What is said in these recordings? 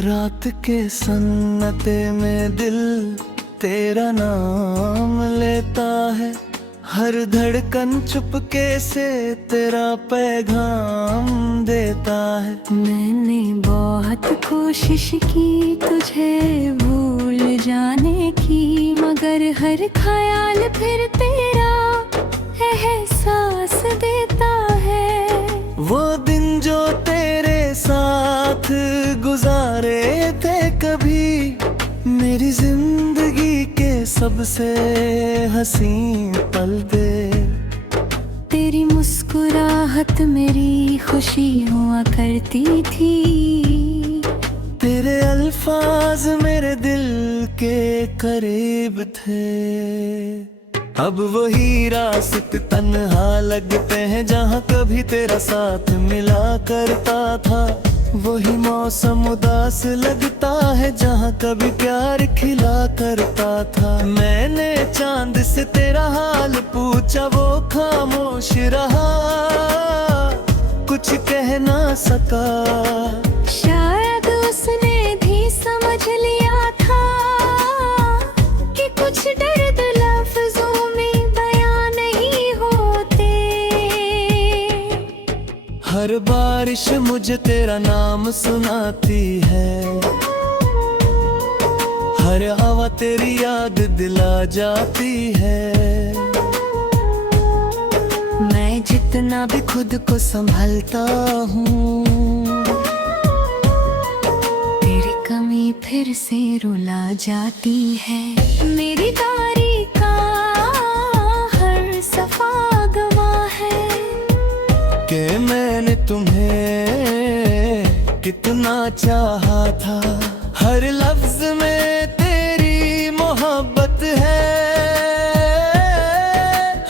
रात के सन्नाटे में दिल तेरा नाम लेता है। हर धड़कन चुपके से तेरा पैगाम देता है। मैंने बहुत कोशिश की तुझे भूल जाने की, मगर हर ख्याल फिर तेरा एहसास देता है। वो दिन जो तेरे साथ गुजारे थे कभी, मेरी जिंदगी के सबसे हसीन पल दे। तेरी मुस्कुराहट मेरी खुशी हुआ करती थी। तेरे अल्फाज मेरे दिल के करीब थे। अब वही रास्ते तन्हा लगते हैं जहाँ कभी तेरा साथ मिला करता था। वही मौसम उदास लगता है जहाँ कभी प्यार खिला करता था। मैंने चांद से तेरा हाल पूछा, वो खामोश रहा, कुछ कह ना सका। शायद उसने भी समझ लिया था कि कुछ दर्द लफ्जों में बयां नहीं होते। हर बारिश मुझे तेरा नाम सुनाती है। हर हवा तेरी याद दिला जाती है। मैं जितना भी खुद को संभालता हूँ, तेरी कमी फिर से रुला जाती है। मेरी तारीख का हर सफा गवाह है कि मैंने तुम्हें कितना चाहा था। हर लफ्ज में तेरी मोहब्बत है।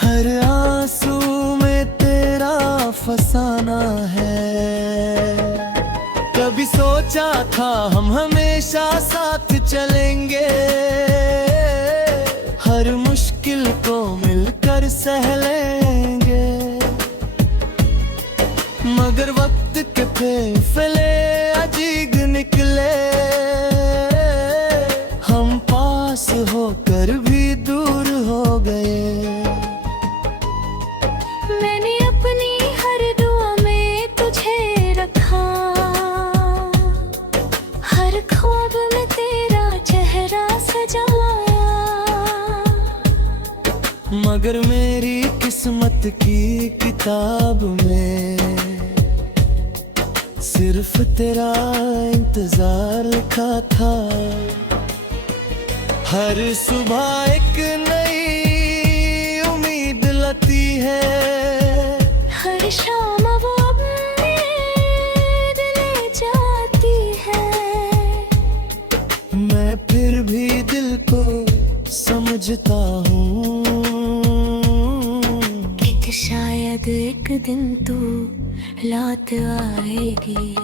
हर आंसू में तेरा फसाना है। कभी सोचा था हम हमेशा साथ चलेंगे, हर मुश्किल को मिलकर सह लेंगे। मगर वक्त के फैसले अजीब निकले। हम पास होकर भी दूर हो गए। मैंने अपनी हर दुआ में तुझे रखा, हर ख्वाब में तेरा चेहरा सजाया। मगर मेरी किस्मत की किताब में सिर्फ तेरा इंतजार लिखा था। हर सुबह एक नई उम्मीद लाती है। हर शाम वो उम्मीद ले जाती है। मैं फिर भी दिल को समझता हूँ कि शायद एक दिन तू लौट आएगी।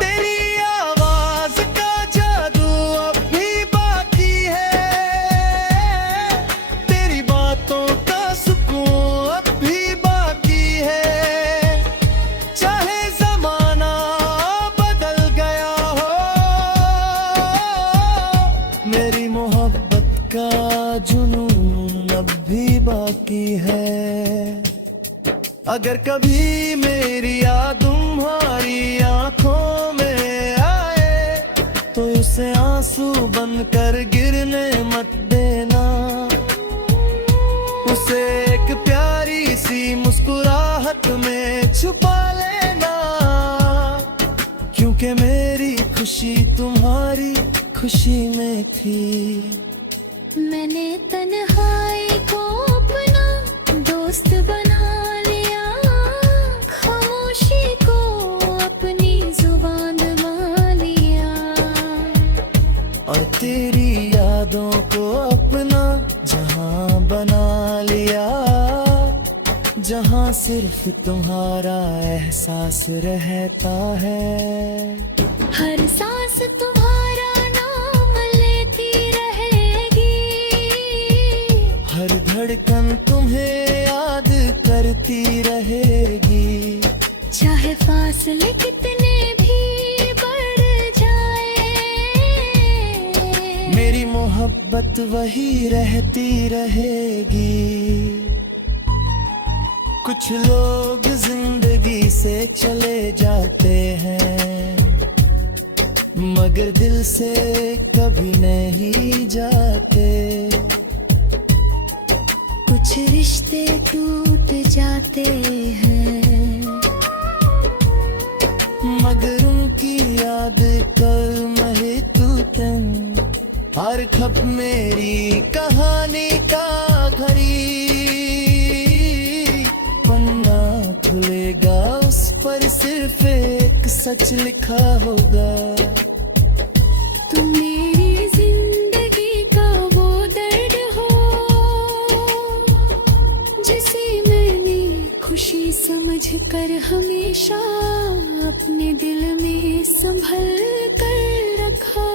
तेरी आवाज का जादू अब भी बाकी है। तेरी बातों का सुकून अब भी बाकी है। चाहे जमाना बदल गया हो, मेरी मोहब्बत का जुनून अब भी बाकी है। अगर कभी मेरी याद तुम्हारी आंखों में आए, तो उसे आंसू बनकर गिरने मत देना। उसे एक प्यारी सी मुस्कुराहट में छुपा लेना। क्योंकि मेरी खुशी तुम्हारी खुशी में थी। मैंने तन्हाई को अपना दोस्त बना लिया, खामोशी को अपनी जुबान मान लिया। और तेरी यादों को अपना जहां बना लिया, जहां सिर्फ तुम्हारा एहसास रहता है। हर सांस तुम्हारा नाम लेती रहेगी। हर धड़कन तुम्हें याद करती रहेगी। चाहे फासले कितने भी बढ़ जाए, मेरी मोहब्बत वही रहती रहेगी। कुछ लोग जिंदगी से चले जाते हैं, मगर दिल से कभी नहीं जाते। कुछ रिश्ते टूट जाते हैं, मगर उनकी याद कल महे तू तुम। हर खप मेरी कहानी का घड़ी, पन्ना खुलेगा उस पर सिर्फ एक सच लिखा होगा। तुम मेरी जिंदगी का वो दर्द हो, जिसे मैंने खुशी समझ कर हमेशा अपने दिल में संभल कर रखा।